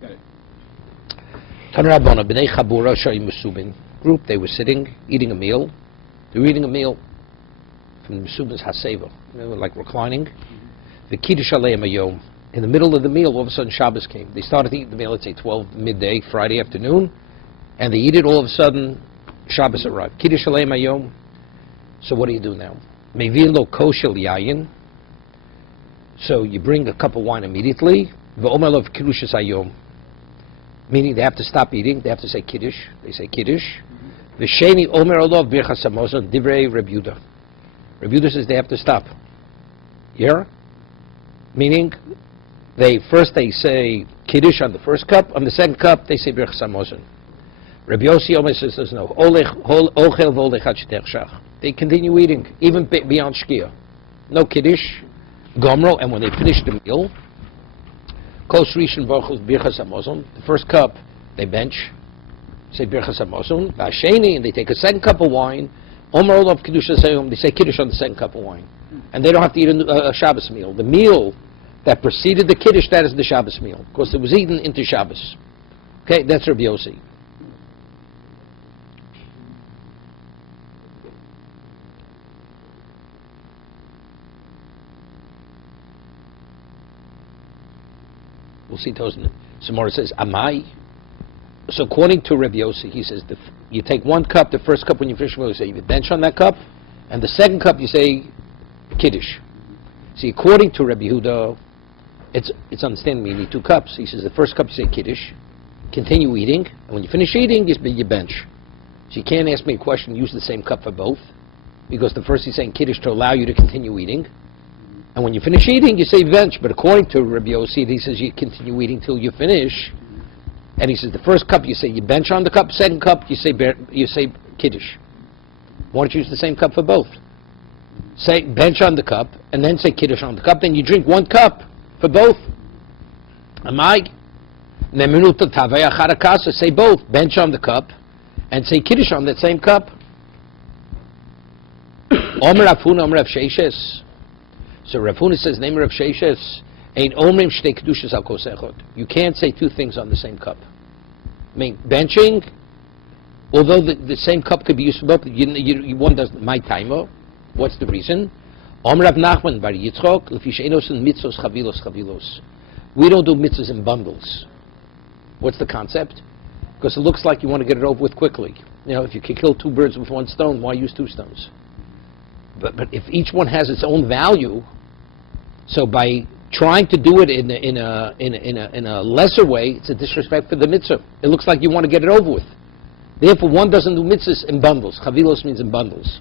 Got it. Tanrabana b'nei chabura shayim musubin group. They were sitting, eating a meal. They were eating a meal from the Musubin's haseva. They were like reclining. The kiddush aleim hayom. In the middle of the meal, all of a sudden Shabbos came. They started to eat the meal, let's say 12 midday, Friday afternoon, and they eat it. All of a sudden, Shabbos arrived. Kiddush aleim hayom. So what do you do now? Mevin lo koshel yayin. So you bring a cup of wine immediately. V'omer lo kiddushas hayom. Meaning they have to stop eating. They have to say kiddush. They say kiddush. V'sheni omer olov birchas hamazon divrei Reb Yehuda. Reb Yehuda says they have to stop. Yeah? Meaning, they say kiddush on the first cup. On the second cup, they say birchas hamazon. Rabbi Yossi Omer says no. Ochel v'olech ad shetech shach. They continue eating even beyond shkia. No kiddush, gomro, and when they finish the meal, kos rishon v'ochel birchas hamazon. The first cup they bench, say birchas hamazon. V'asheni, and they take a second cup of wine. Omer olav kiddush hasayom. They say kiddush on the second cup of wine, and they don't have to eat a Shabbos meal. The meal that preceded the kiddush, that is the Shabbos meal, because it was eaten into Shabbos. Okay, that's Rabbi Yossi. We'll see Tosin. Samora says, Amai. So according to Rabbi Yossi, he says, you take one cup, the first cup when you finish the meal, you say you bench on that cup, and the second cup you say kiddush. See, according to Rabbi Yehuda, it's understanding you need two cups. He says the first cup you say kiddush, continue eating, and when you finish eating, you bench. So you can't ask me a question, use the same cup for both, because the first he's saying kiddush to allow you to continue eating, and when you finish eating, you say bench. But according to Rabbi Yossi, he says you continue eating till you finish, and he says the first cup you say you bench on the cup, second cup you say kiddush. Why don't you use the same cup for both? Say bench on the cup, and then say kiddush on the cup, then you drink one cup for both. Amai. Say both. Bench on the cup, and say kiddush on that same cup. Omer Rafuna, Omer Rav Sheishes. So Rafuna says, name Rav Sheishes, ain't omrim shtei kedushas al kos echad. You can't say two things on the same cup. I mean, benching, although the same cup could be used for both, one does my timer. What's the reason? Omer Rav Nachman bar Yitzchok, lefi she'enos in mitzvos chavilos. We don't do mitzvahs in bundles. What's the concept? Because it looks like you want to get it over with quickly. You know, if you can kill two birds with one stone, why use two stones? But if each one has its own value, so by trying to do it in a lesser way, it's a disrespect for the mitzvah. It looks like you want to get it over with. Therefore, one doesn't do mitzvahs in bundles. Chavilos means in bundles.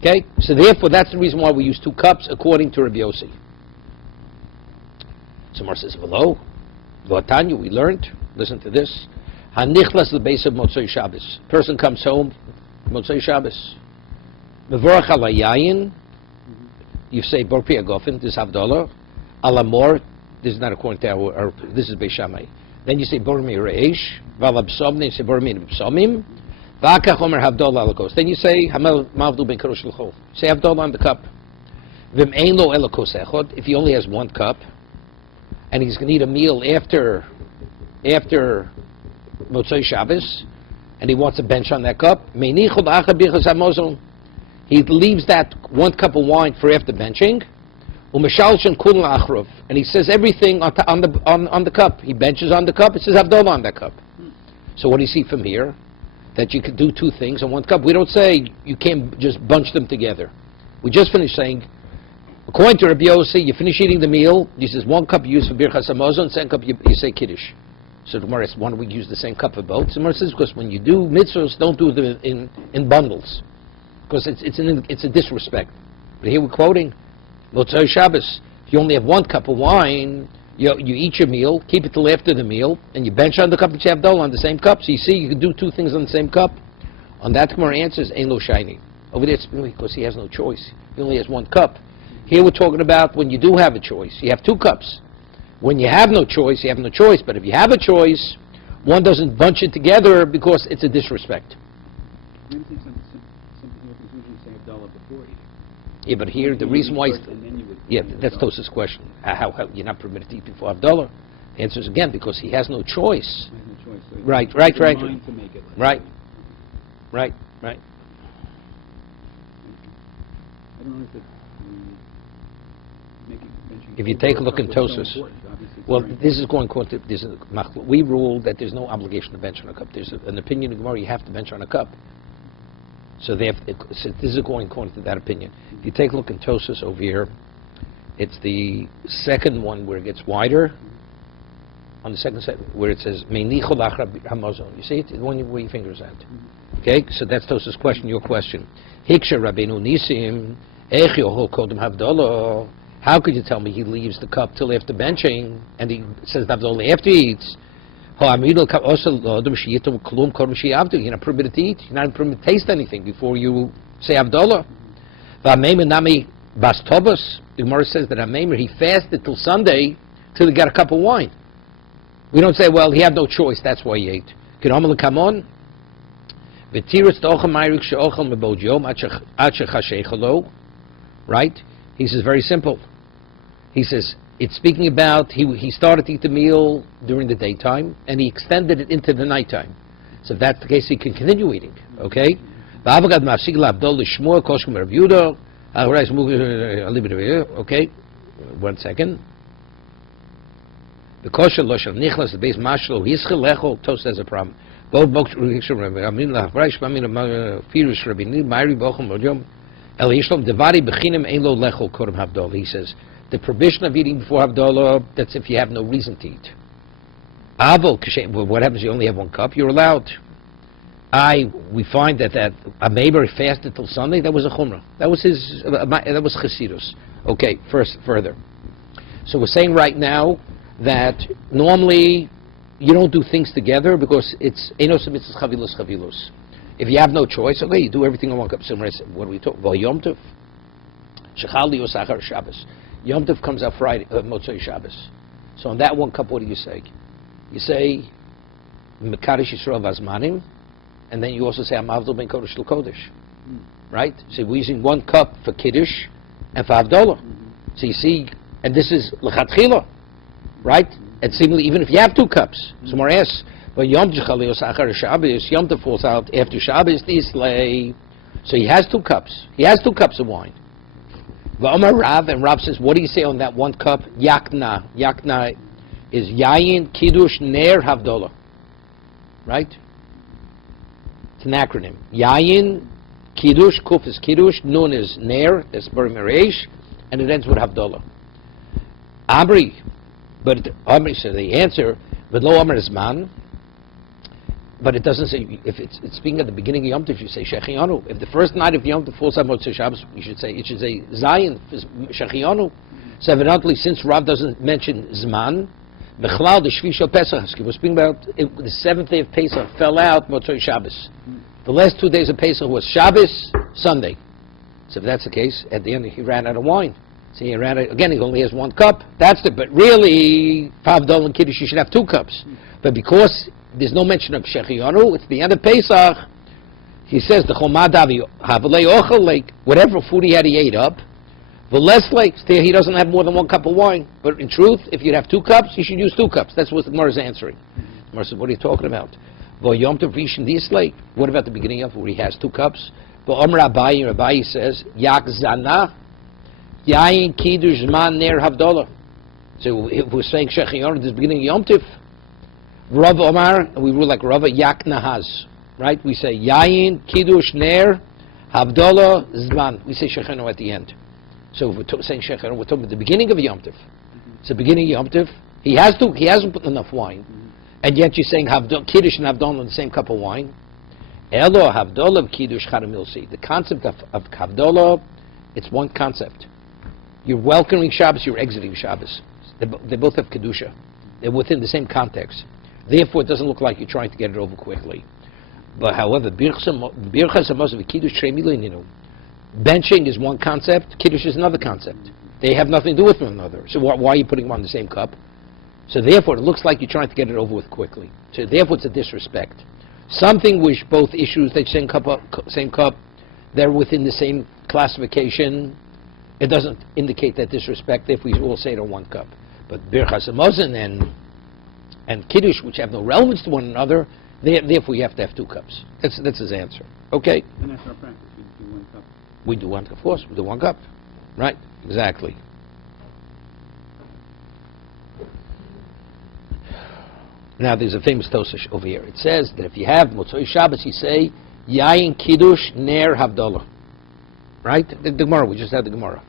Okay? So therefore, that's the reason why we use two cups, according to Rabbi Yossi. So Mar says, below, Tanya, we learned, listen to this, Hanichlas l'beis of Motzei Shabbos. Person comes home, Motzei Shabbos. Mevorach alayayin, you say Bor Pi Agofen, this is Havdalah. Alamor, this is not according to our this is Beis Shammai. Then you say Bor Mi Reish, Valabsom, then you say Bor Mi B'Somim. V'akach Omer Havdalah alakos. Then you say Hamel Mavdu Ben Karosh L'Chol. Say Havdalah on the cup. V'im Ein Lo Elakos Echod. If he only has one cup, and he's going to eat a meal after Motzei Shabbos, and he wants a bench on that cup, Meinichod Acha Birchas Hamazon. He leaves that one cup of wine for after benching, and he says everything on the cup. He benches on the cup. It says Havdalah on that cup. So what do you see from here? That you could do two things on one cup. We don't say you can't just bunch them together. We just finished saying, according to Rabbi Yossi, you finish eating the meal. He says one cup you use for birchas hamazon, second cup you say kiddush. So the Gemara says, why don't we use the same cup for both? So the Gemara says, because when you do mitzvahs, don't do them in bundles, because it's a disrespect. But here we're quoting Motzei Shabbos. If you only have one cup of wine, you eat your meal, keep it till after the meal, and you bench on the cup and you have Havdalah on the same cup. So you see, you can do two things on the same cup. On that, Gemara answers, Ein Lo Shiny. Over there, it's because he has no choice. He only has one cup. Here we're talking about when you do have a choice. You have two cups. When you have no choice, you have no choice. But if you have a choice, one doesn't bunch it together because it's a disrespect. Some people usually say Havdalah before eating. Yeah, but here the reason why... Yeah, that's Tosa's question. How you're not permitted to eat before Havdalah? The answer is again because he has no choice. I have no choice. So Right. To make it. Right. I don't know if If you take a look in Tosfos, well, this is going to we rule that there's no obligation to bench on a cup. There's an opinion in Gemara you have to bench on a cup. So this is going according to that opinion. If you take a look in Tosfos over here, it's the second one where it gets wider. On the second set, where it says "Meinicho lachra hamazon." You see it? The one where your finger's at. Okay, so that's Tosfos' question. Your question. Hiksha Rabbeinu Nisim Ech Yohol Kodem Havdalah. How could you tell me he leaves the cup till after benching, and he says Havdalah after he eats? You're not permitted to eat. You're not permitted to taste anything before you say Havdalah. The Gemara says that Ameimer, he fasted till Sunday till he got a cup of wine. We don't say, well, he had no choice, that's why he ate. Right? He says, very simple. He says, it's speaking about, he started to eat the meal during the daytime, and he extended it into the nighttime. So if that's the case, he can continue eating. Okay? Okay? 1 second. The kosher loshal nichlas the base mashlo hischel lechol toast has a problem. Both books amin la fresh amin firus rabbini mari bochum modyom el yishlom devari bechinim ein lo lechol kodem havdalah. He says the prohibition of eating before havdalah, that's if you have no reason to eat. Avol kashem, what happens? You only have 1 cup. You're allowed. We find that a neighbor fasted till Sunday. That was a chumrah. That was his. That was chesidus. Okay. Further. So we're saying right now that normally you don't do things together because it's enos mitzvahs chavilos. If you have no choice, okay, you do everything in 1 cup. So what do we talk? Well, Yom Tov, shechal yosachar Shabbos. Yom Tov comes out Friday, Motzei Shabbos. So on that 1 cup, what do you say? You say Mekadosh Yisrael Vazmanim, and then you also say Amavdol Ben Kodesh L'Kodesh, right? So we're using 1 cup for Kiddush and for Havdalah. So you see, and this is L'Chatchila, right? And seemingly, even if you have 2 cups, some more asks, but Yom Tov falls out after Shabbos, so he has 2 cups. He has 2 cups of wine. V'Omar Rav, and Rav says, what do you say on that 1 cup? Yakna. Yakna is Yayin, Kiddush, Ner, Havdalah. Right? It's an acronym. Yayin, Kiddush, Kuf is Kiddush, Nun is Ner, that's Bari Mereish, and it ends with Havdalah. Amri, but Amri says the answer, but lo Amr is man. But it doesn't say, if it's speaking at the beginning of Yom Tov, you say Shechianu. If the first night of Yom Tov falls on Motzei Shabbos, it should say Zayin, Shechianu. So evidently, since Rav doesn't mention Zman, Bechlal, the Shvi Shel Pesach, we're speaking about the 7th day of Pesach fell out Motzei Shabbos. The last 2 days of Pesach was Shabbos, Sunday. So if that's the case, at the end he ran out of wine. So he ran out, again, he only has 1 cup. That's it. But really, Havdalah and Kiddush, you should have 2 cups. But because there's no mention of Shechianu, it's the end of Pesach, he says, the Chomadavi, Havalei Ochel, like, whatever food he had, he ate up. The less like, he doesn't have more than 1 cup of wine. But in truth, if you have 2 cups, you should use 2 cups. That's what the Gemara is answering. The Gemara says, what are you talking about? Yom Tov Rishon Dislay. What about the beginning of where he has 2 cups? Rabbi says, Yak Zana, Yayin Kiddush Man Ner Havdalah. So if we're saying Shechianu at the beginning of Yom Tov, Rav Omar, and we rule like Rav Yak Nahaz, right? We say Yayin Kiddush Ner Havdalah Zman. We say Shechianu at the end. So if we're saying Shechianu, we're talking about the beginning of Yom Tov. It's the beginning of Yom Tov. He hasn't put enough wine, and yet you're saying Kiddush and Havdalah in the same cup of wine. Elo Havdalah of Kiddush Charamilsi. The concept of Havdalah, it's 1 concept. You're welcoming Shabbos, you're exiting Shabbos. They both have Kedusha. They're within the same context. Therefore, it doesn't look like you're trying to get it over quickly. But however, benching is 1 concept, Kiddush is another concept. They have nothing to do with one another. So why are you putting them on the same cup? So therefore, it looks like you're trying to get it over with quickly. So therefore, it's a disrespect. Something which both issues, the same cup, they're within the same classification. It doesn't indicate that disrespect if we all say it on 1 cup. But Birchas Hamazon and and Kiddush, which have no relevance to one another, therefore you have to have 2 cups. That's his answer. Okay? And that's our practice. We do 1 cup. We do 1 cup, of course. We do 1 cup. Right? Exactly. Now there's a famous Tosach over here. It says that if you have Motzoi Shabbos, you say Yayin Kiddush Ner Havdalah. Right? The Gemara. We just had the Gemara.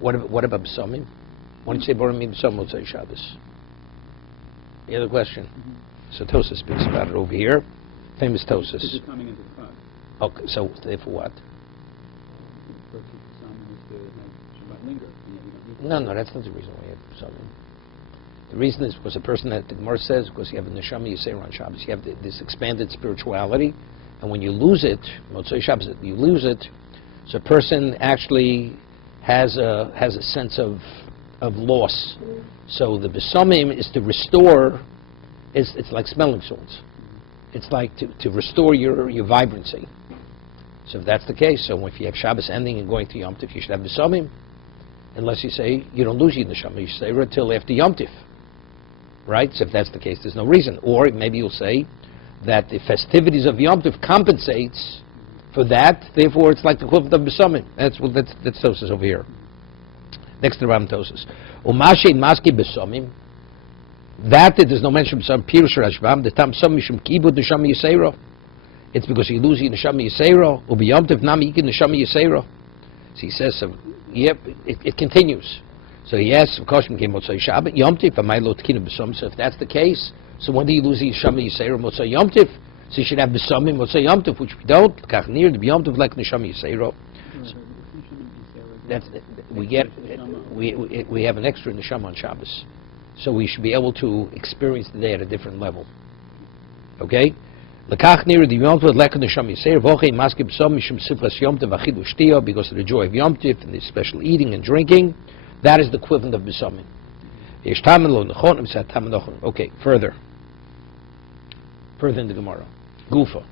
What about B'samim? Why don't you say Borim B'sam Motzoi Shabbos? Any other question? So Tosach speaks about it over here. Famous Tosach. This is coming into the pot. Okay, so therefore what? The purchase of some is to have Shabbat linger. You don't need No, that's not the reason why you have B'samim. The reason is because a person that the Gemara says, because you have a neshama yisera on Shabbos, you have this expanded spirituality, and when you lose it, Motzei Shabbos, you lose it, so a person actually has a sense of loss. So the B'samim is to restore. It's like smelling salts. It's like to restore your vibrancy. So if that's the case, so if you have Shabbos ending and going to Yom Tif, you should have B'samim, unless you say you don't lose your neshama yisera until after Yom Tif. Right? So if that's the case, there's no reason. Or maybe you'll say that the festivities of Yom Tov compensates for that, therefore it's like the equivalent of B'samim. That's Tosas over here. Next to the Ram Tosas. Umashe maski B'samim. That there's no mention of B'samim. Pirush Rashbam. The tam B'samim Mishum Kibud Neshama Yisera. It's because you lose your Neshama Yisera. Ubi Yom Tov Nam Yikin Neshama Yisera. So he says, so, yep, it continues. So he asks, of course, Yom Tif, so if that's the case, so when do you lose the Neshama Yisera Motzei Yom Tif? So you should have B'samim Motzei Yom Tif, which we don't. Kach near the Yom Tif like Neshama Yisera. That's we have an extra Neshama on Shabbos, so we should be able to experience the day at a different level. Okay. Lekach near the Yom Tif like Neshama Yisera. V'ochei maski B'samim mishum sifras Yom Tif achidu shtia, because of the joy of Yom Tif and the special eating and drinking. That is the equivalent of B'samim. Okay, further in the Gemara. Gufa.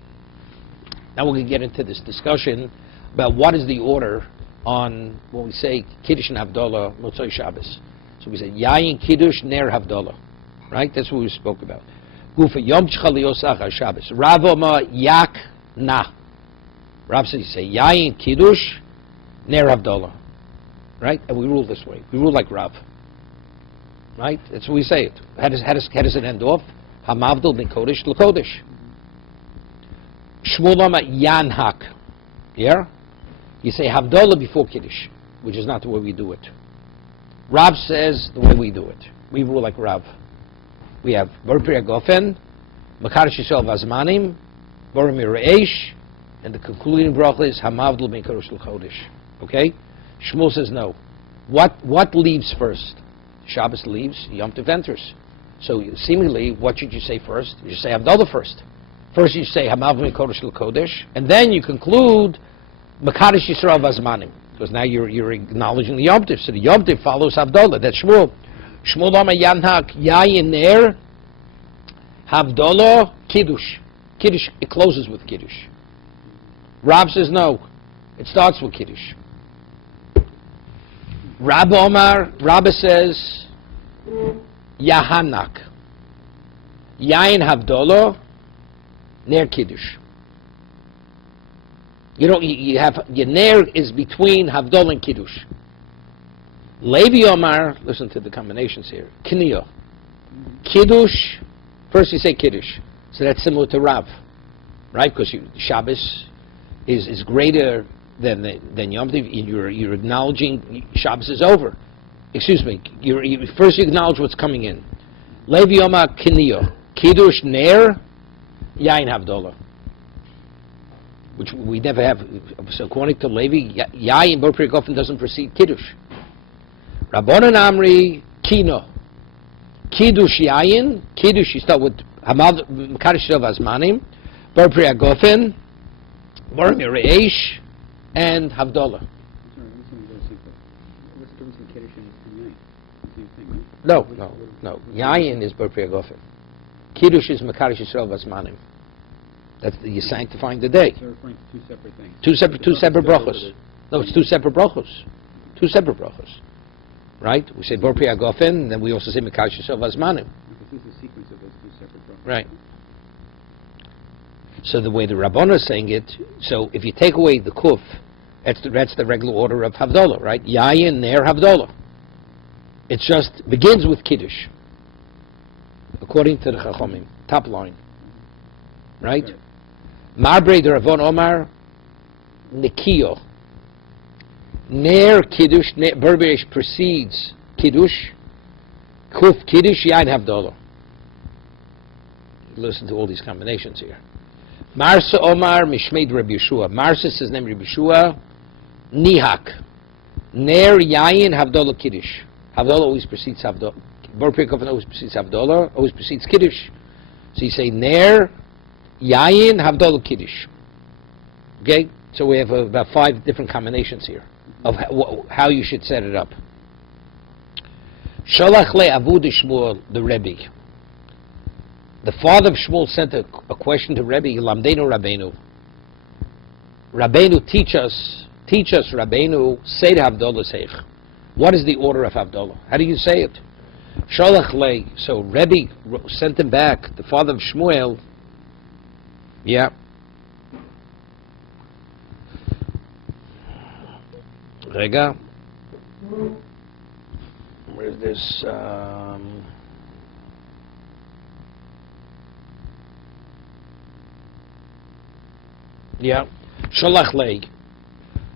Now we're going to get into this discussion about what is the order on when we say Kiddush and Havdalah Motzei Shabbos. So we say Yayin Kiddush Ner Havdalah. Right? That's what we spoke about. Gufa Yom Tzchaliosach Shabbos. Rav Oma Yak Na. Rav says you say Yayin Kiddush Ner Havdalah. Right? And we rule this way. We rule like Rav. Right? That's what we say it. How does it end off? Hamavdol min Kodesh l'Kodesh. Shmulama Yanhak. Yeah? You say Havdalah before Kiddush, which is not the way we do it. Rav says the way we do it. We rule like Rav. We have Bar Priya Gofen, Makadosh Yisrael Vazmanim, Borim Reish, and the concluding bracha is Hamavdol min Kodesh l'Kodesh. Okay? Shmuel says no. What leaves first? Shabbos leaves, Yom Tov enters. So seemingly, what should you say first? You should say Havdalah first. First you say Hamav min Kodesh l'Kodesh, and then you conclude Makadosh Yisrael Vazmanim, because now you're acknowledging the Yom Tov. So the Yom Tov follows Havdalah. That's Shmuel. Shmuel Lama Yanhak Yayin Ner Havdalah Kiddush. Kiddush, it closes with Kiddush. Rab says no. It starts with Kiddush. Rabbi says Yahanak. Yain Havdalah Ner Kiddush. You have your Ner is between Havdalah and Kiddush. Levi Omar, listen to the combinations here. Kniya. Kiddush, first you say Kiddush. So that's similar to Rav. Right? Because Shabbos is greater than Yom Tov. You're acknowledging Shabbos is over. Excuse me. First you acknowledge what's coming in. Levi Omar Kniya. Kiddush Ner Yain Havdalah. Which we never have. So according to Levi, Yain Bar Priya Gofen doesn't precede Kiddush. Rabbanan Amri Kino. Kiddush Yain. Kiddush you start with Hamad Makadosh Yisrael Vazmanim, Bar Priya Gofen, Borim Reish, and Havdalah. What's the difference in Kiddush and Yain? Same thing, right? No. Yain is Bar Priya Gofen. Kiddush is Makadosh Yisrael Vazmanim. That's you're sanctifying the day. So you're referring to two separate things. Two separate brachos. No, it's two separate brachos. Two separate brachos. Right? We say Bar Priya Gofen, and then we also say Makadosh Yisrael Vazmanim. Okay, This is a sequence of those two separate brachas. Right. So the way the Rabbana is saying it, so if you take away the kuf, that's the regular order of Havdalah, right? Yayin, Ner, Havdalah. It just begins with Kiddush, according to the Chachomim, top line. Right? Marbrei the Ravon Omar, Nekiyo. Ner Kiddush, Berberesh precedes Kiddush, Kuf Kiddush, Yain Havdalah. Listen to all these combinations here. Marsa Omar Mishmeid Rabbi Yeshua. Marsa says name Rabbi Yeshua. Nihak. Ner Yayin Havdalah Kiddush. Havdalah always precedes Havdalah. Bar Pirkov always precedes Havdalah, always precedes Kiddush. So you say Ner Yayin Havdalah Kiddush. Okay? So we have about 5 different combinations here of how you should set it up. Shalach le Abu de Shmuel, the Rebbe. The father of Shmuel sent a question to Rebbe, Lamdeinu Rabbeinu. Rabbeinu, teach us, Rabbeinu, say to Havdalah Seich. What is the order of Havdalah? How do you say it? Shalach le, so Rebbe sent him back, the father of Shmuel. Yeah. Rega. Where's this? Yeah. Shalach lei.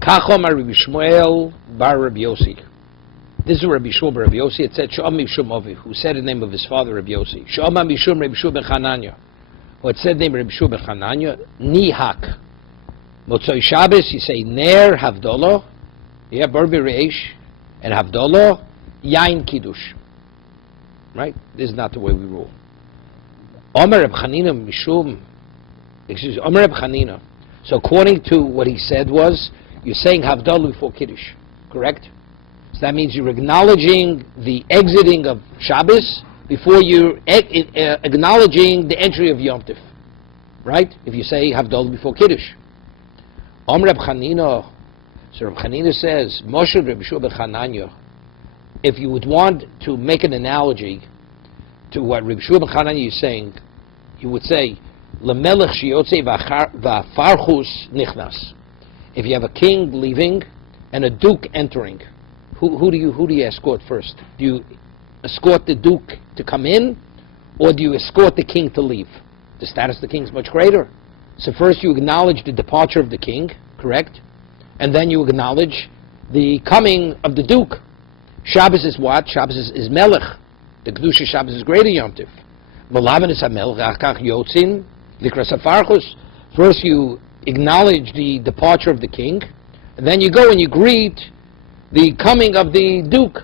Kachom Rabbi Shmuel bar Rabbi Yossi. This is Rabbi Shmuel bar Rabbi Yossi. It said Shom Mishum Aviv, who said the name of his father Rabbi Yossi. Shom Mishum Rabbi Shmuel ben Chananya, who had said the name of Rabbi Shmuel ben Chananya. Nihak. Motzoi Shabbos, you say Ner Havdalah. Yeah, Barbi Reish and Havdalah. Yain Kiddush. Right? This is not the way we rule. Omer Reb Chanina Mishum. Excuse me. Omer Reb Chanina. So according to what he said was, you're saying Havdalah before Kiddush, correct? So that means you're acknowledging the exiting of Shabbos before you're acknowledging the entry of Yom Tov, right? If you say Havdalah before Kiddush. Reb Chanina, so Reb Chanina says, Moshe Reb Yeshua ben Chananya, if you would want to make an analogy to what Reb Yeshua ben Chananya is saying, you would say, L'melech shiyotze v'farchus nichnas. If you have a king leaving and a duke entering, who do you escort first? Do you escort the duke to come in, or do you escort the king to leave? The status of the king is much greater. So first you acknowledge the departure of the king, correct? And then you acknowledge the coming of the duke. Shabbos is what? Shabbos is melech. The Kedusha Shabbos is greater Yom Tov. Malavan is ha-melech, achach yotzin, likras ha-farchus. First you acknowledge the departure of the king, and then you go and you greet the coming of the duke.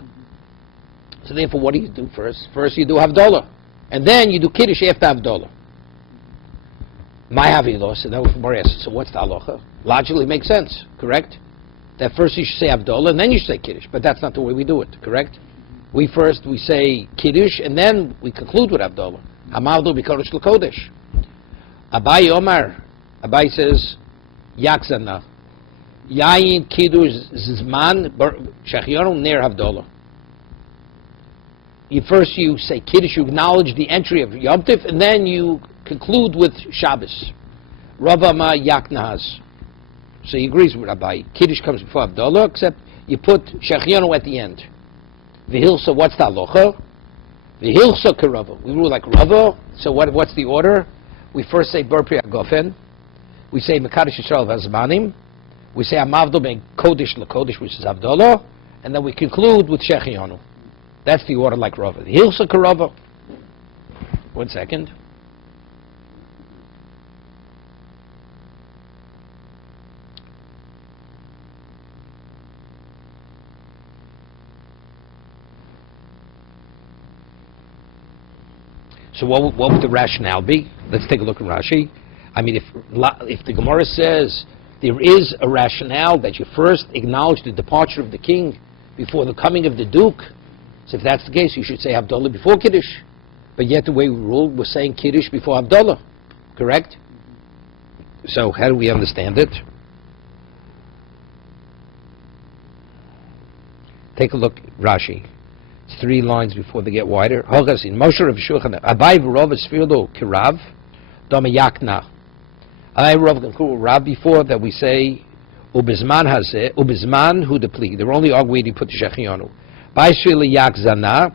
So therefore, what do you do first? First you do Havdalah, and then you do Kiddush after Havdalah. My Havilah, so that was Boris. So what's the halacha? Logically makes sense, correct? That first you should say Havdalah, and then you should say Kiddush, but that's not the way we do it, correct? We say Kiddush, and then we conclude with Havdalah. Hamaldu b'kodesh l'kodesh. Abai Omar, Abai says, Yakzana. Yayin Kiddush Zizman Shachionu Ner Havdalah. You say Kiddush, you acknowledge the entry of Yom Tov, and then you conclude with Shabbos. Rava Ma Yaknahaz. So he agrees with Rabbi. Kiddush comes before Havdalah, except you put Shachionu at the end. V'hilsa, what's the halacha? V'hilsa kerava. We rule like Rava. So what's the order? We first say Bar Pri Agofen. We say Mekadosh Yisrael V'Azmanim. We say Amavdo Ben Kodesh LaKodesh, which is Havdalah, and then we conclude with Shechianu. That's the order like Rava. The Hilsa Karava. 1 second. So what would the rationale be? Let's take a look at Rashi. I mean, if the Gemara says there is a rationale that you first acknowledge the departure of the king before the coming of the duke, so if that's the case, you should say Havdalah before Kiddush. But yet the way we ruled was saying Kiddush before Havdalah, correct? So how do we understand it? Take a look, Rashi. It's 3 lines before they get wider. Hogas in Moshe Rav Shulchan Abai Rav Sfirdo Kirav Dama Yakna. I Rav Rav before that we say Ubizman Hazeh Ubizman Hu Depli. They're only arguing you put the Shechionu. By Shili Yak Zana,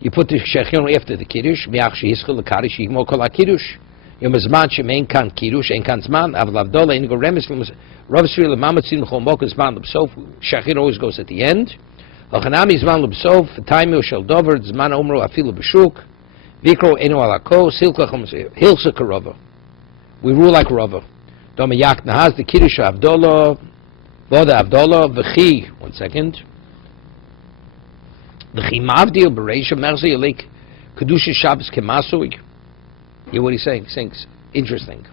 you put the Shechionu after the Kiddush. Miach Shehischel Kadish Yigmo Kol Kiddush. Yom Zman Shemein Kan Kiddush Ein Kan Zman Avlav Dola Ein Go Remes Rav Sfirdo Mamatzin Chol Mok Zman Lebsof. Shechionu always goes at the end. Lachanami Zman Lebsof Taimio Shel Dover Zman Omro Afilu B'Shuk Vikro Eno Alako Silka Hilsa Karova. We rule like Rava. Doma Yak Nahaz the Kiddush Avdola Voda Avdola V'chi. 1 second. V'chi Mavdil Bereisha Merzi Yalik Kedusha Shabbos Kemasui. Hear what he's saying? He's saying it's interesting.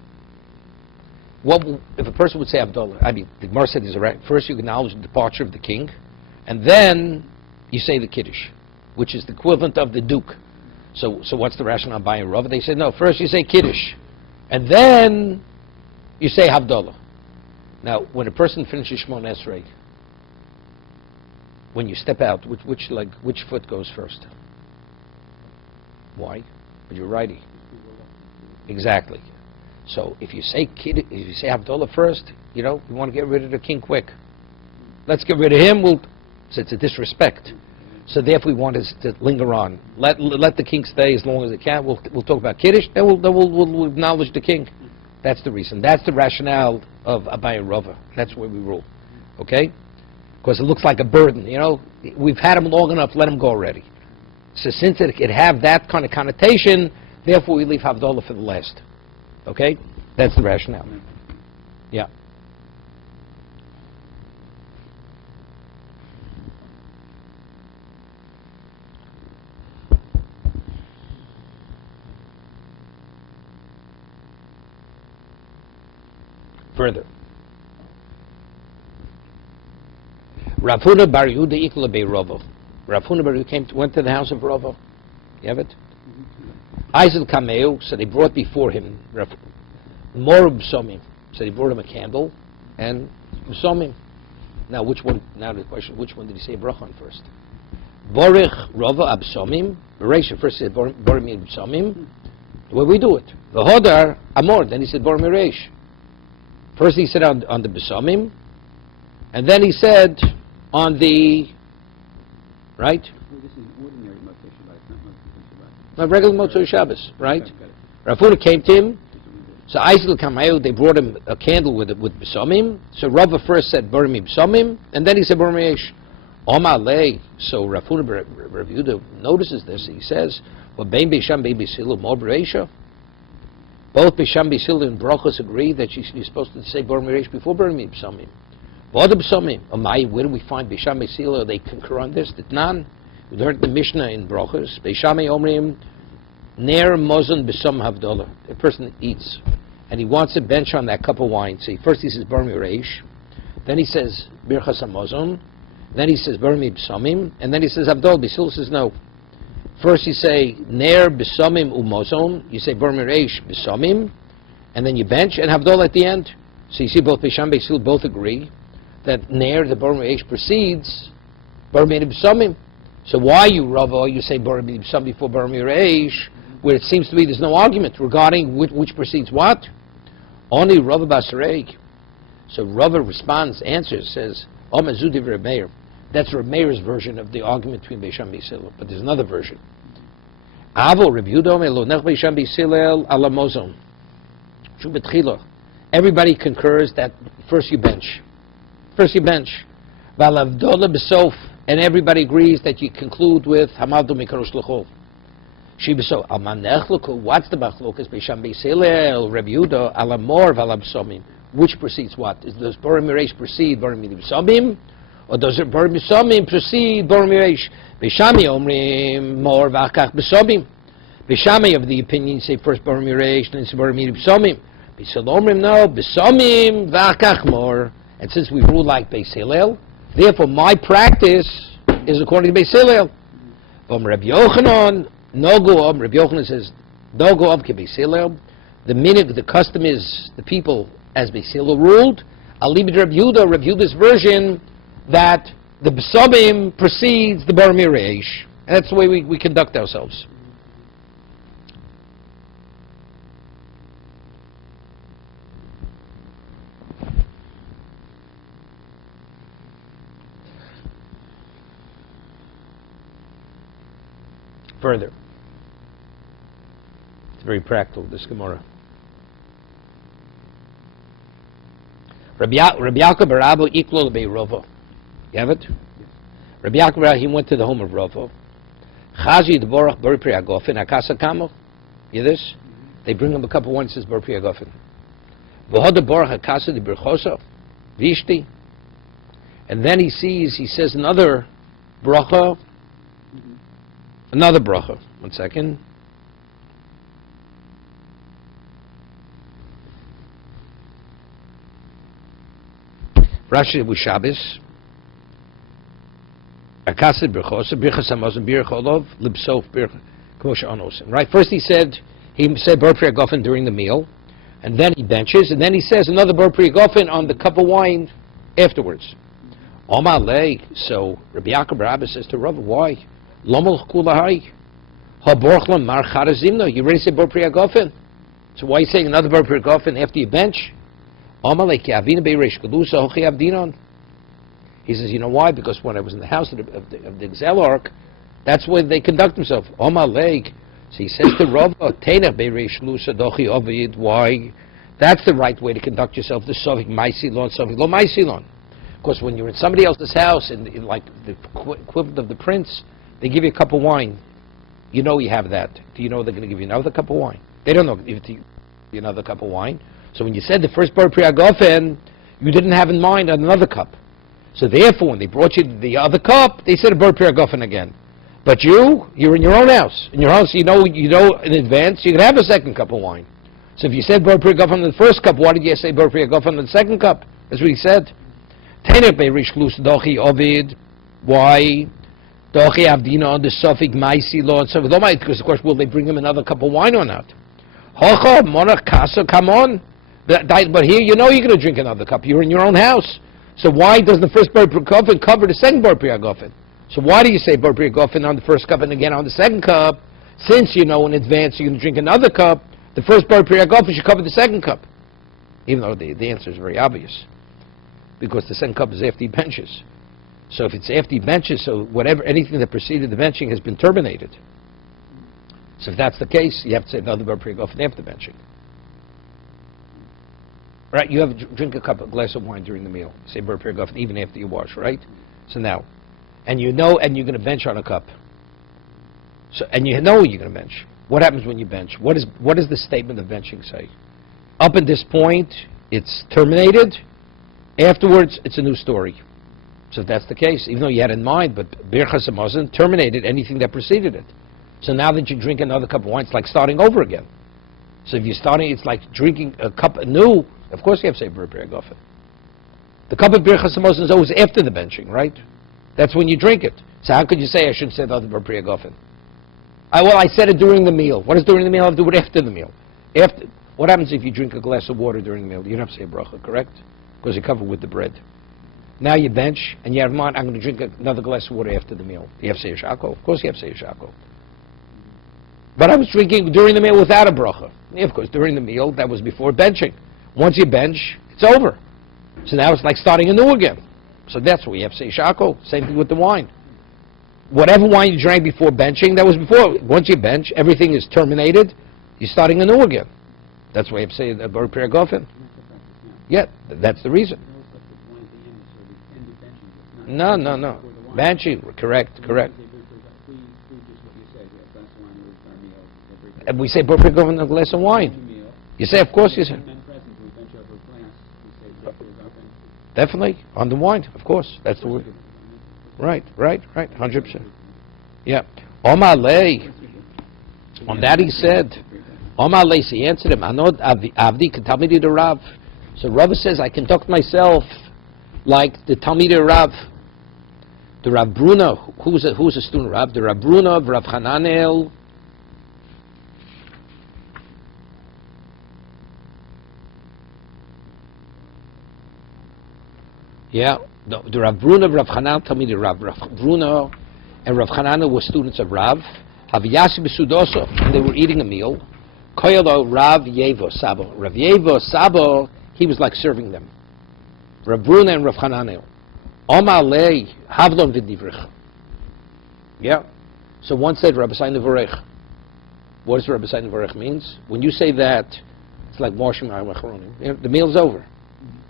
What if a person would say Avdola? I mean, the Gemara said is right. First you acknowledge the departure of the king, and then you say the Kiddush, which is the equivalent of the Duke. So what's the rationale by Rava? They said no. First you say Kiddush, and then you say Havdalah. Now, when a person finishes Shmon Esrei, when you step out, which foot goes first? Why? But you're righty. Exactly. So if you say Havdalah first, you want to get rid of the king quick. Let's get rid of him. So it's a disrespect. So therefore, we want to linger on. Let the king stay as long as it can. We'll talk about Kiddush, then we'll acknowledge the king. That's the reason. That's the rationale of Abai and Rava. That's where we rule. Okay? Because it looks like a burden. We've had him long enough. Let him go already. So since it could have that kind of connotation, therefore we leave Havdalah for the last. Okay? That's the rationale. Yeah. Further, Rav Huna Bar Yehuda Ikla Bei Rava. Rav Huna Bar Yehuda went to the house of Rava. You have it? Isaac Kameu, so they brought before him more B'somim. So they brought him a candle and B'somim. Now which one? Now the question: which one did he say bracha on first? Borich Rava Ab'somim. Bereisha first said Borich B'somim. The way we do it. The Hodar Amor. Then he said Borich Mireish. First he said on the B'somim, and then he said on the, right? Well, this is ordinary Motzei Shabbat, not Motzei Shabbat. Not regular Motzei Shabbos, right? Okay, got it. Rav Huna came to him, so Isaac Kamayu, they brought him a candle with B'somim, so Rava first said Borimi B'somim, and then he said Borimi Yesh. Omar Lei, so Rav Huna Rav Yehuda notices this, he says, well, Bein Beisham Bein Beisilu Mor B'reisha. Both Bisham Bisil and Brachos agree that you're supposed to say Bar Miresh before Bar B'Samim. What B'Samim? Where do we find Bisham Bisil? They concur on this. That none. We learned the Mishnah in Brachos. Bisham Omrim Ner Mozon B'Sam Havdalah. A person eats and he wants a bench on that cup of wine. So first he says Bar Miresh, then he says Birchas HaMozon, then he says Bar B'Samim, and then he says Havdalah. Bisil says no. First you say Ner B'Samim Umozon, you say Bar Mireish B'Samim, and then you bench and Havdalah at the end. So you see both Bisham Beisil both agree that Ner, the Bar Mireish, precedes Bar B'Samim. So why you Rava, you say Bar B'Samim before Bar Mireish, where it seems to be there's no argument regarding which precedes what? Only Rava Basarei. So Rava responds, answers, says, Omazudiv Reb Meir. That's Reb Meir's version of the argument between Beisham Beisil, but there's another version. Avo Reb Yehuda Lo Nech Beisham Beisil Ala Mozon. Shu Betchila. Everybody concurs that first you bench. First you bench. Valavdola B'Sof. And everybody agrees that you conclude with Hamaldo Mikarosh L'chol. She B'Sof. Alman Nechluku. What's the Bachlokas? Beisham Beisil Reb Yehuda Ala Mor Valav Somim. Which precedes what? Does Borim Mireish precede Borim Somim? Or does it Borim B'Samim precede Borim Mireish? B'Shami Omrim Mor V'Achach B'Samim. B'Shami of the opinion say first Borim Mireish, then Borim B'Samim. B'Sil Omrim no, B'Samim V'Achach Mor. And since we rule like Beis Hillel, therefore my practice is according to Beis Hillel. Rabbi Yochanan, no go up. Rabbi Yochanan says, no go up to Beis Hillel. The minute, the custom is the people as Beis Hillel ruled. I'll leave it to Rabbi Yehuda. Rabbi Yehuda's version that the B'Samim precedes the Bar Mireish, And that's the way we conduct ourselves. Further, it's very practical, this Gemara. Rabbi Yaakov Barabu equal to Rava. You have it? Rabbi Yaakov, he went to the home of Rava. Chazi Dvorach Bar Pri Agofen Akasa Kamo. You hear this? They bring him a cup of wine, says Bar Pri Agofen. V'hoda Borach Akasa Di Berchosa Vishti. And then he says another bracha. Another bracha. 1 second. Rashi was Shabbos. Akasid birchos, birchas hamazon, birch olov, libsof, birch kosher anosim. Right. First he said bar pri agofen during the meal, and then he benches, and then he says another bar pri agofen on the cup of wine afterwards. Omalei. So Rabbi Yaakov Rabbi says to Rav, why? Lomel kulahai, haborchlam mar charazimno. You already said bar pri agofen, so why are you saying another bar pri agofen after you bench? Omalei ki avina beiresh kedusa hochi avdinon. He says, you know why? Because when I was in the house of the Gazelle Ark, that's where they conduct themselves. Omalei. So he says to Rav, Teinach beiresh kedusa dochi ovid. Why? That's the right way to conduct yourself. The sovik maisilon, sovik lo maisilon. Because when you're in somebody else's house, in like the equivalent of the prince, they give you a cup of wine. You know you have that. Do you know they're going to give you another cup of wine? They don't know if you give you another cup of wine. So when you said the first bar pri agofen, you didn't have in mind another cup. So therefore, when they brought you the other cup, they said a bar pri agofen again. But you're in your own house. In your house, you know in advance, you can have a second cup of wine. So if you said bar pri agofen on the first cup, why did you say bar pri agofen on the second cup? That's what he said. Why? The suffix maisi law and suffix lomai, because of course will they bring him another cup of wine or not? Hocha monach kasa, come on. But here you know you're going to drink another cup. You're in your own house. So why does the first bar pri agofen cover the second bar pri agofen? So why do you say bar pri agofen on the first cup and again on the second cup? Since you know in advance you're going to drink another cup, the first bar pri agofen should cover the second cup. Even though the answer is very obvious. Because the second cup is after he benches. So if it's after he benches, so anything that preceded the benching has been terminated. So if that's the case, you have to say another bar pri agofen after benching. Right? You have drink a glass of wine during the meal. Say bar pri agofen even after you wash, right? So now, and you're going to bench on a cup. So and you know you're going to bench. What happens when you bench? What does the statement of benching say? Up at this point, it's terminated. Afterwards, it's a new story. So if that's the case, even though you had in mind, but birchas hamazon terminated anything that preceded it. So now that you drink another cup of wine, it's like starting over again. So if you're starting, it's like drinking a cup anew. Of course you have to say bar pri agofen. The cup of birchas hamazon is always after the benching, right? That's when you drink it. So how could you say I shouldn't say the other bar pri agofen? I said it during the meal. What does during the meal have to do with after the meal? What happens if you drink a glass of water during the meal? You don't have to say a bracha, correct? Because you're covered with the bread. Now you bench, and you have in mind, I'm going to drink another glass of water after the meal. You have to say a shako? Of course you have to say a shako. But I was drinking during the meal without a bracha. Yeah, of course, during the meal, that was before benching. Once you bench, it's over. So now it's like starting anew again. So that's what you have to say shako. Same thing with the wine. Whatever wine you drank before benching, that was before. Once you bench, everything is terminated. You're starting anew again. That's why you have to say a bar pri agofen. Yeah, that's the reason. No. Benching, correct. And we say bar pri agofen on a glass of wine. You say, of course you say. Definitely, on the wine, of course. That's the word. Right, 100%. Yeah. Omalei. On that he said, Omalei, so he answered him, Anod Avdi Talmidi de Rav. So Rav says, I conduct myself like the Talmidi Rav. The Rav Bruna, who's a student Rav? The Rav Bruna of Rav Hananel. Yeah, the Rav Bruna of Rav Hanan Talmidi Rav. Rav Bruna and Rav Chananel were students of Rav. Haviyasi b'sudoso, and they were eating a meal. Koyalo Rav Yevo Sabo. Rav Yevo Sabo, he was like serving them. Rav Bruna and Rav Chananel. Omalei Havlon v'divrich. Yeah. So one said Rabbi Sayin Nevarech. What does Rabbi Sayin Nevarech means? When you say that, it's like washing my macharonim. The meal's over.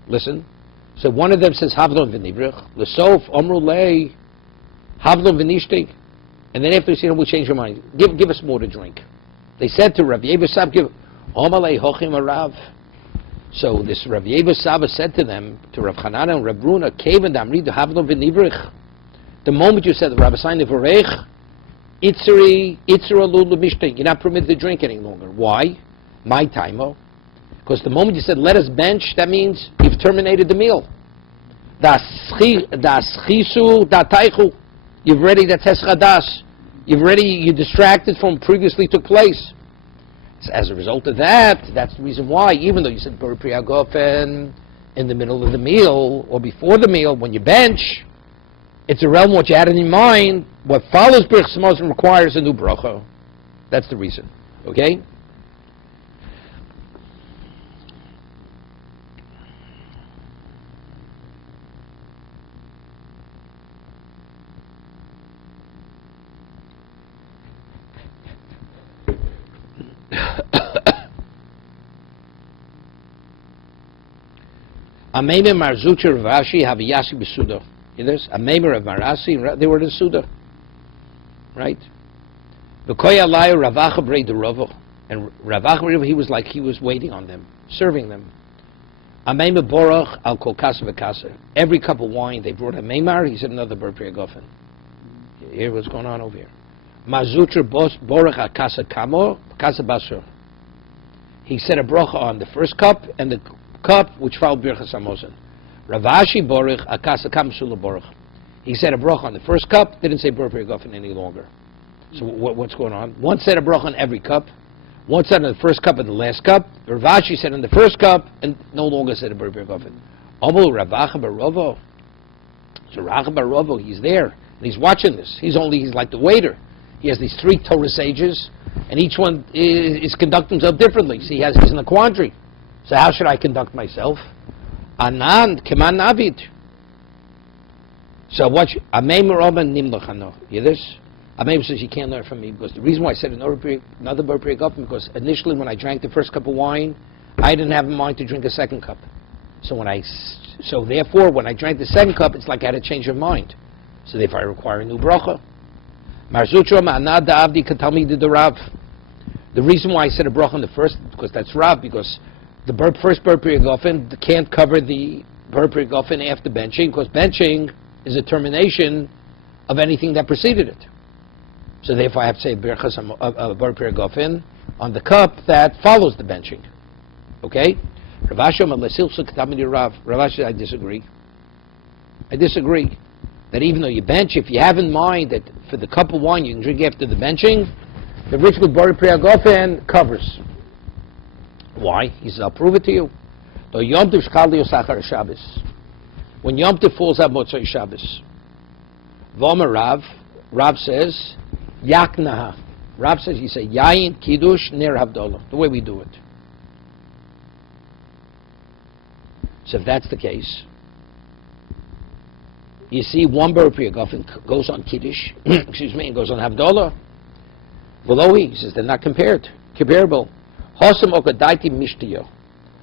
Listen. So one of them says Havlon v'divrich. L'sof Omru Lei Havlon v'nishti. And then after you say, we'll change your mind. Give us more to drink. They said to Rav Yevasab, give Omalei Hochim Rav. So this Rav Yevasab said to them, to Rav Chanana and Rav Bruna, Keven Damri to Havlon v'nivrich. The moment you said Rabbi Sayin Nevarech, Itzra Lulu Mishte, you're not permitted to drink any longer. Why? My timer. Because the moment you said let us bench, that means you've terminated the meal. Das chisu da taichu. You've already, that's eschadas. You're distracted from what previously took place. So as a result of that, that's the reason why, even though you said Bar Priyagofen in the middle of the meal, or before the meal, when you bench, it's irrelevant what you had in your mind. What follows Birchas Hamazon requires a new bracha. That's the reason. Okay? Ameme Marzucha Ravashi Haviyasi Besuda. There's Ameme of Marasi, they were in Suda. Right? Bekoya Layo Ravacha Brei de Ravo. And Ravacha, he was waiting on them, serving them. Ameme Borach Al Kolkasa Vekasa. Every cup of wine they brought a Meimar, he said another Bar Priyagofen. Hear what's going on over here. Mazutra Borach Al Kasa Kamo, Kasa Basur. He said a bracha on the first cup and the cup which followed Birchas Hamazon. Ravashi Borach Akasa Kamsula Borach. He said a bracha on the first cup, didn't say Bar Priyagofen any longer. So what's going on? One said a bracha on every cup, one said on the first cup and the last cup. Ravashi said on the first cup and no longer said a Bar Priyagofen. Amul Ravacha Barovo. So Ravacha Barovo, he's there and he's watching this. He's like the waiter. He has these three Torah sages, and each one is conducting himself differently. So he's in a quandary. So how should I conduct myself? Anand keman navid. So watch. Amem Roman nimlachano. Hear this? Amem says you can't learn from me because the reason why I said another Bar Priyagofen because initially when I drank the first cup of wine, I didn't have in mind to drink a second cup. So therefore, when I drank the second cup, it's like I had a change of mind. So therefore, I require a new bracha. Marzutra ma'anad da'avdi katalmid de Rav. The reason why I said a bracha on the first, because that's Rav, because the first Bar Priyagofen can't cover the Bar Priyagofen after benching, because benching is a termination of anything that preceded it. So therefore I have to say Bar Priyagofen on the cup that follows the benching. Okay? Ravashi, I disagree. I disagree. That even though you bench, if you have in mind that for the cup of wine you can drink after the benching, the ritual Bar Priyagofen covers. Why? He says, I'll prove it to you. When Yom Tov falls out Motzei Shabbos, Vomer Rav says, Yaknaha. Rav says, you say, Yayin Kiddush Ner Havdalah, the way we do it. So if that's the case, you see one Bar Priyagofen goes on Kiddush, and goes on Havdalah. He says, they're not comparable. Hosam okadaiti mishtiyo.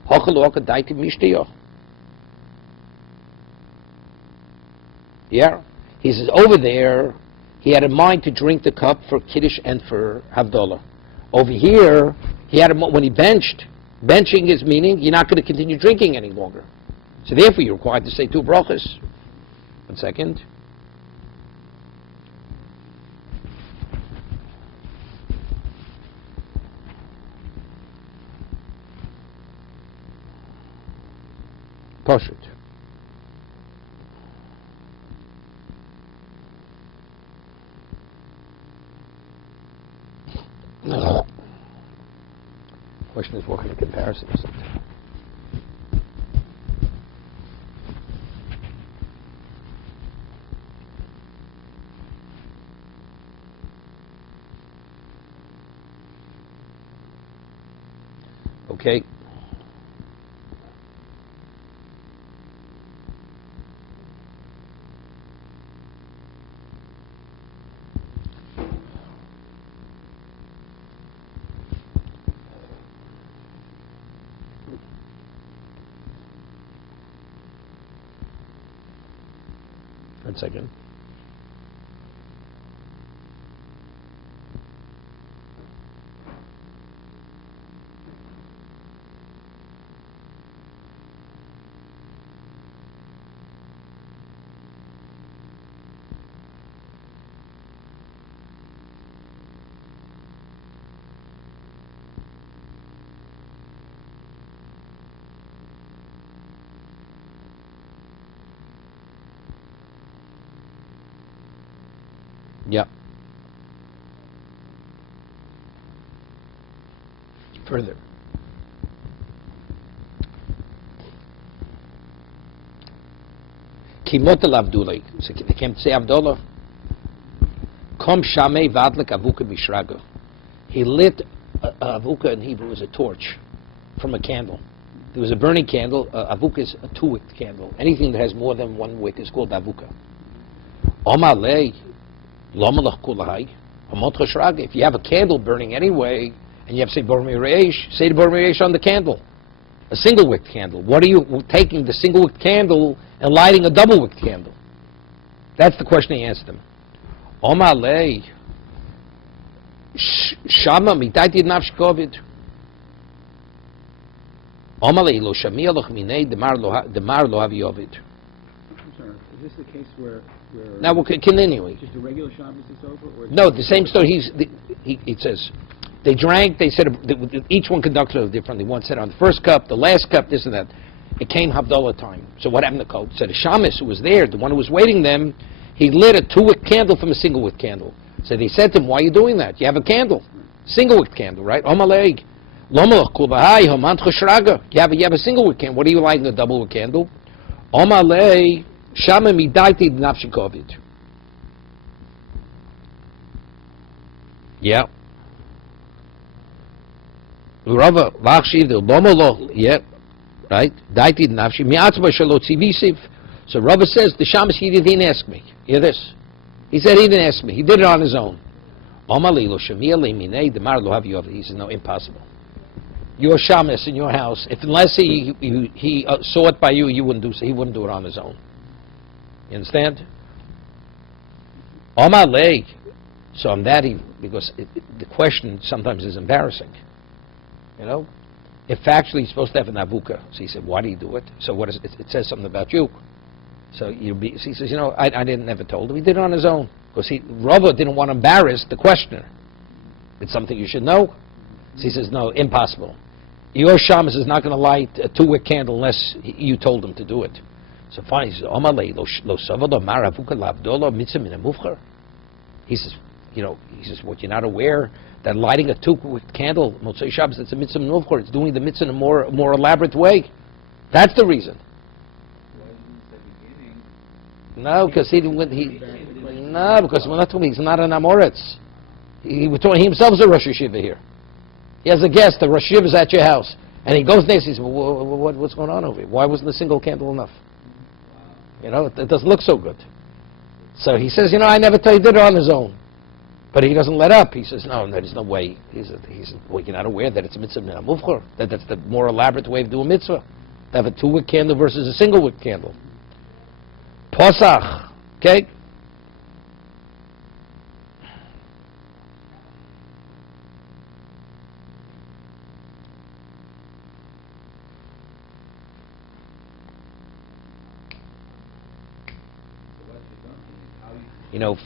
Hochel okadaiti mishtiyo. Yeah. He says, over there, he had in mind to drink the cup for Kiddush and for Havdalah. Over here, he had when he benched. Benching is meaning you're not going to continue drinking any longer. So therefore, you're required to say two brachas. 1 second. Push it. Question is, what kind of comparison is it? Okay. One second. Yeah. Further. Kimotel Abdullah. So they came to say Abdullah. Kom Shamei Vadlik Avuka Mishraga. He lit Avuka in Hebrew is a torch from a candle. There was a burning candle. Avuka is a two-wicked candle. Anything that has more than one wick is called Avuka. Omalei. If you have a candle burning anyway, and you have to say Bor Mireish, say the Bor Mireish on the candle. A single-wick candle. What are you taking the single-wick candle and lighting a double-wick candle? That's the question he asked him. Omalei Shama mitaiti nafshkovid. Omalei lo shamialoch minei demar lo haviovid. I'm sorry, is this the case where now we'll continue. just a regular Shabbos is over? Or No, the same story. He says, they drank, they said, each one conducted it differently. One said on the first cup, the last cup, this and that. It came Havdalah time. So what happened to Kol? So the Shamus who was there, the one who was waiting them, he lit a two-wick candle from a single-wick candle. So they said to him, why are you doing that? You have a candle. Single-wick candle, right? Omalei. Lomalach kulahai homant chashraga. You have a single-wick candle. What are you lighting a double-wick candle? Omalei. Shama midaiti nafshikovid. Yeah. Rava vachshiv the lomolo. Yeah. Right. Daiti nafshi miatzba shelo tzivisiv. So Rava says the Shamas he didn't ask me. Hear this. He said he didn't ask me. He did it on his own. Omali lo shamia le minei demar lo haviyov. He said no, impossible. Your Shamas in your house, unless he saw it by you, he wouldn't do it on his own. You understand? Omalei. So on that, because the question sometimes is embarrassing. You know? If factually he's supposed to have an avuka. So he said, why do you do it? So what is it? It says something about you. So he says, I never told him. He did it on his own. Because Rava didn't want to embarrass the questioner. It's something you should know. So he says, no, impossible. Your Shamas is not going to light a two-wick candle unless you told him to do it. So finally he says, Omalei lo savado mar avuka labdola mitzvah min amufchar. He says, what you're not aware that lighting a two-wick candle, Motzei Shabbos, it's a mitzvah min amufchar. It's doing the mitzvah in a more elaborate way. That's the reason. No, because because we're not talking. He's not an Amoritz. He himself is a Rosh Yeshiva here. He has a guest. The Rosh Yeshiva is at your house, and he goes next. He says, "What's going on over here? Why wasn't the single candle enough? It doesn't look so good." So he says, "I never told you, he did it on his own." But he doesn't let up. He says, "No, there's no way." He said, "Well, you're not aware that it's a mitzvah min hamufchar. That's the more elaborate way of doing mitzvah. To have a two-wick candle versus a single-wick candle." Posach, okay?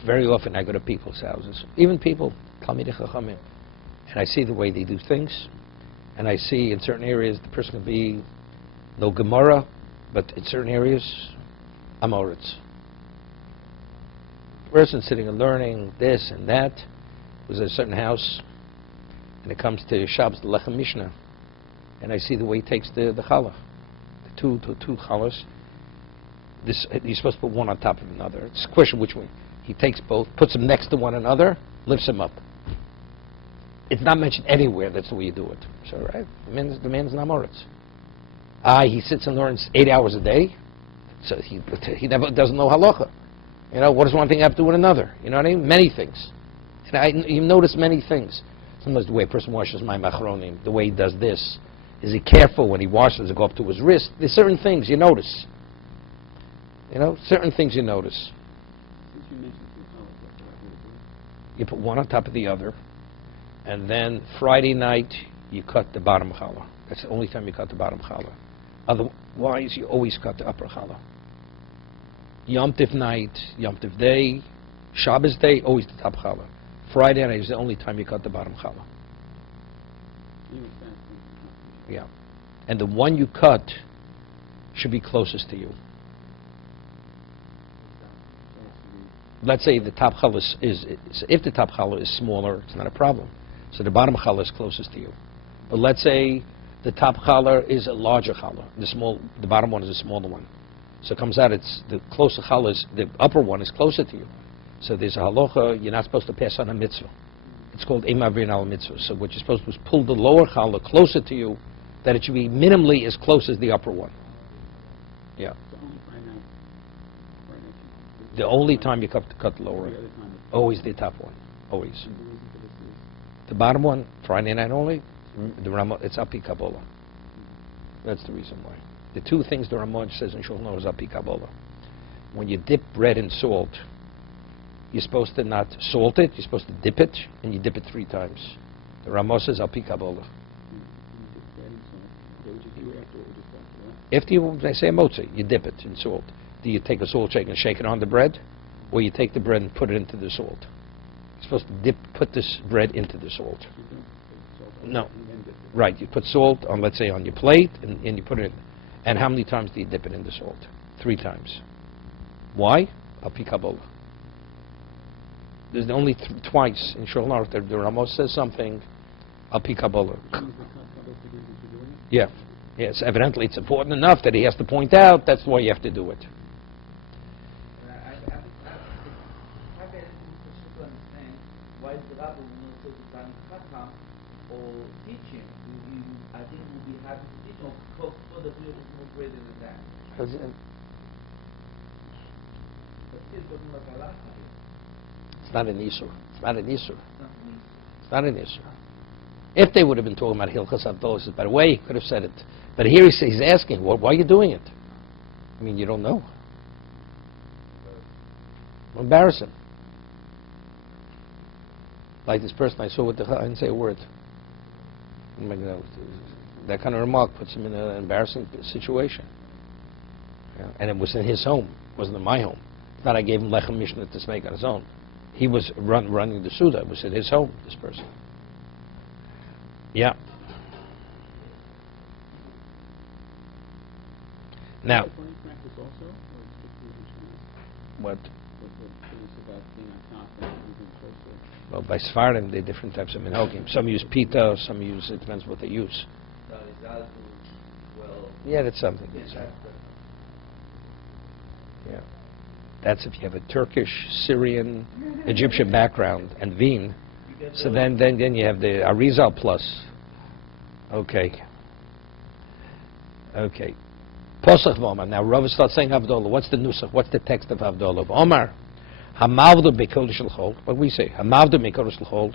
Very often I go to people's houses, even people, Talmidei Chachamim, and I see the way they do things, and I see in certain areas the person can be no Gemara, but in certain areas, Amoritz. The person sitting and learning this and that was at a certain house, and it comes to Shabbos, the Lechem Mishnah, and I see the way he takes the challah, the two challahs. You're supposed to put one on top of another. It's a question which way. He takes both, puts them next to one another, lifts them up. It's not mentioned anywhere. That's the way you do it. So, right? The man's namoritz. He sits and learns 8 hours a day. So he never doesn't know halacha. What does one thing have to do with another? You know what I mean? Many things. You notice many things. Sometimes the way a person washes my machronim, the way he does this. Is he careful when he washes? Does it go up to his wrist? There's certain things you notice. Certain things you notice. You put one on top of the other, and then Friday night you cut the bottom challah. That's the only time you cut the bottom challah. Otherwise, you always cut the upper challah. Yom Tiv night, Yom Tiv day, Shabbos day, always the top challah. Friday night is the only time you cut the bottom challah. Yeah. And the one you cut should be closest to you. Let's say the top challah if the top challah is smaller, it's not a problem. So the bottom challah is closest to you. But let's say the top challah is a larger challah. The bottom one is a smaller one. So it comes out, the closer challah the upper one is closer to you. So there's a halacha, you're not supposed to pass on a mitzvah. It's called Eimavrin al mitzvah. So what you're supposed to do is pull the lower challah closer to you, that it should be minimally as close as the upper one. Yeah. The only time you cut lower, always the top one, always. The bottom one, Friday night only, it's Api Kabbalah. That's the reason why. The two things the Ramah says in Shulchan Aruch is Api Kabbalah. When you dip bread in salt, you're supposed to not salt it, you're supposed to dip it, and you dip it 3 times. The Ramah says Api Kabbalah. After they say a motzi, you dip it in salt. Do you take a salt shake and shake it on the bread, or you take the bread and put it into the salt? You're supposed to put this bread into the salt. No. Right, you put salt on, let's say, on your plate, and you put it in. And how many times do you dip it in the salt? 3 times. Why? Api Kabbalah. There's only twice in Shulchan Aruch that the Ramah says something, Api Kabbalah. Yeah. Yes, evidently it's important enough that he has to point out, that's why you have to do it. Why the rabbi will not say to Tani Chacham or teach him? I think we'll be happy to teach him, so that we are more greater than that. But still talking about halacha. It's not an Isur. It's not an Isur. It's not an Isur. If they would have been talking about Hilchas Avdolos, a better way, he could have said it. But here he's asking, why are you doing it? I mean, you don't know. Embarrassing. Like this person I saw with the I didn't say a word. That kind of remark puts him in an embarrassing situation. Yeah. And it was in his home. It wasn't in my home. It's not I gave him Lechem Mishnah to make on his own. He was running the Suda. It was in his home, this person. Yeah. Now, what? Well, by Sfardim, there are different types of minhagim. Some use pita, some use, it depends what they use. Yeah, that's something. Yeah. That's if you have a Turkish, Syrian, Egyptian background, and Veen. So then you have the Arizal plus. Okay. Okay. Posach v'Omar. Now Rav starts saying Havdalah. What's the nusach? What's the text of Havdalah? Omar. Hamavdu bekodesh l'chol. What do we say? Hamavdu bekodesh l'chol.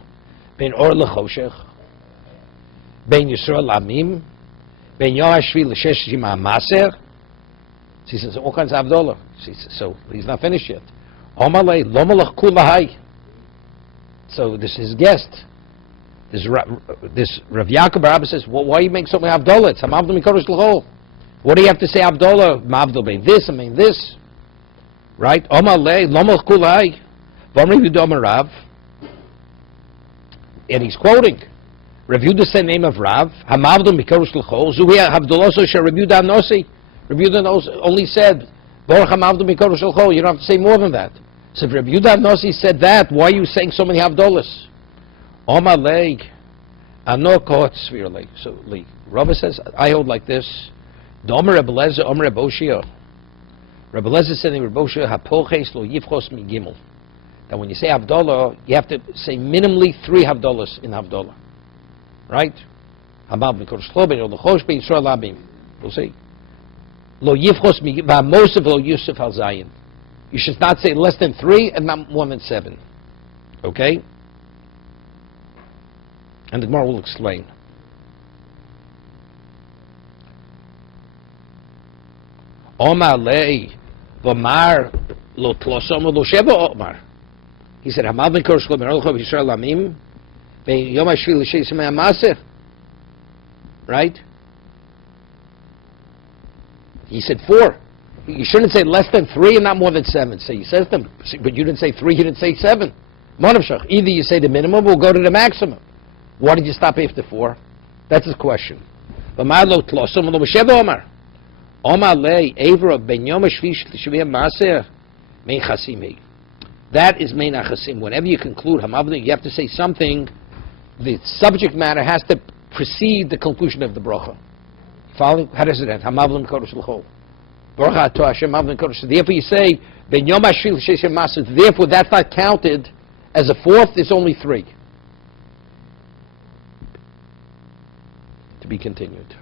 Ben or l'choshech. Ben Yisrael l'amim. Ben Yoashvi l'sheshim ha'maser. She says all kinds of Havdalah. So he's not finished yet. Omar le lomalach kulahai. So this is his guest. This Rav Yaakov Barabba says, well, why you make so many Havdalah? It's Hamavdu bekodesh l'chol. What do you have to say, Havdalah? Mavdal bein this, I mean this. Right? Omar le, lomach kulai. V'omri v'domar Rav. And he's quoting. Rav Yehuda said the name of Rav. Hamavdal mikorush l'chol. Zuhi Havdalah so shall Rav Yehuda nosi. Rav Yehuda only said, Baruch Hamavdal mikorush l'chol. You don't have to say more than that. So if Rav Yehuda nosi said that, why are you saying so many Havdalahs? Omar le, ano kohot svirle. So Rav says, I hold like this. Domer Rebbe Lezer, Omer Rebbe Oshia. Rebbe Lezer said in Rebbe Oshia, Hapoches lo yivchos mi gimel. That when you say Havdalah, you have to say minimally 3 Havdalahs in Havdalah. Right? Hamav Mikodesh Chlo Ben Yolechosh Ben Yisrael Labim. We'll see. Lo Yivchos V'Amosef Lo Yusuf Al Zayin. You should not say less than 3 and not more than 7. Okay? And the Gemara will explain. Omar Lei V'Mar Lo Tlosom Lo Sheva Omar. He said, Hamav Mikodesh Chlo Ben Yolechosh Ben Yisrael Labim. Ben Yom HaShvi L'Sheis Me'amaseh. Right? He said 4. You shouldn't say less than 3 and not more than 7. So he says them, but you didn't say 3, you didn't say 7. Either you say the minimum or go to the maximum. Why did you stop after 4? That's his question. That is mein achasim. Whenever you conclude hamavli, you have to say something. The subject matter has to precede the conclusion of the bracha. Following? How does it end? Hamavlim kodesh l'chol. Baruch atah Hashem hamavlim kodesh. Therefore you say, ben yom hashvil l'sheishem masas. Therefore that's not counted as a 4th, it's only 3. To be continued.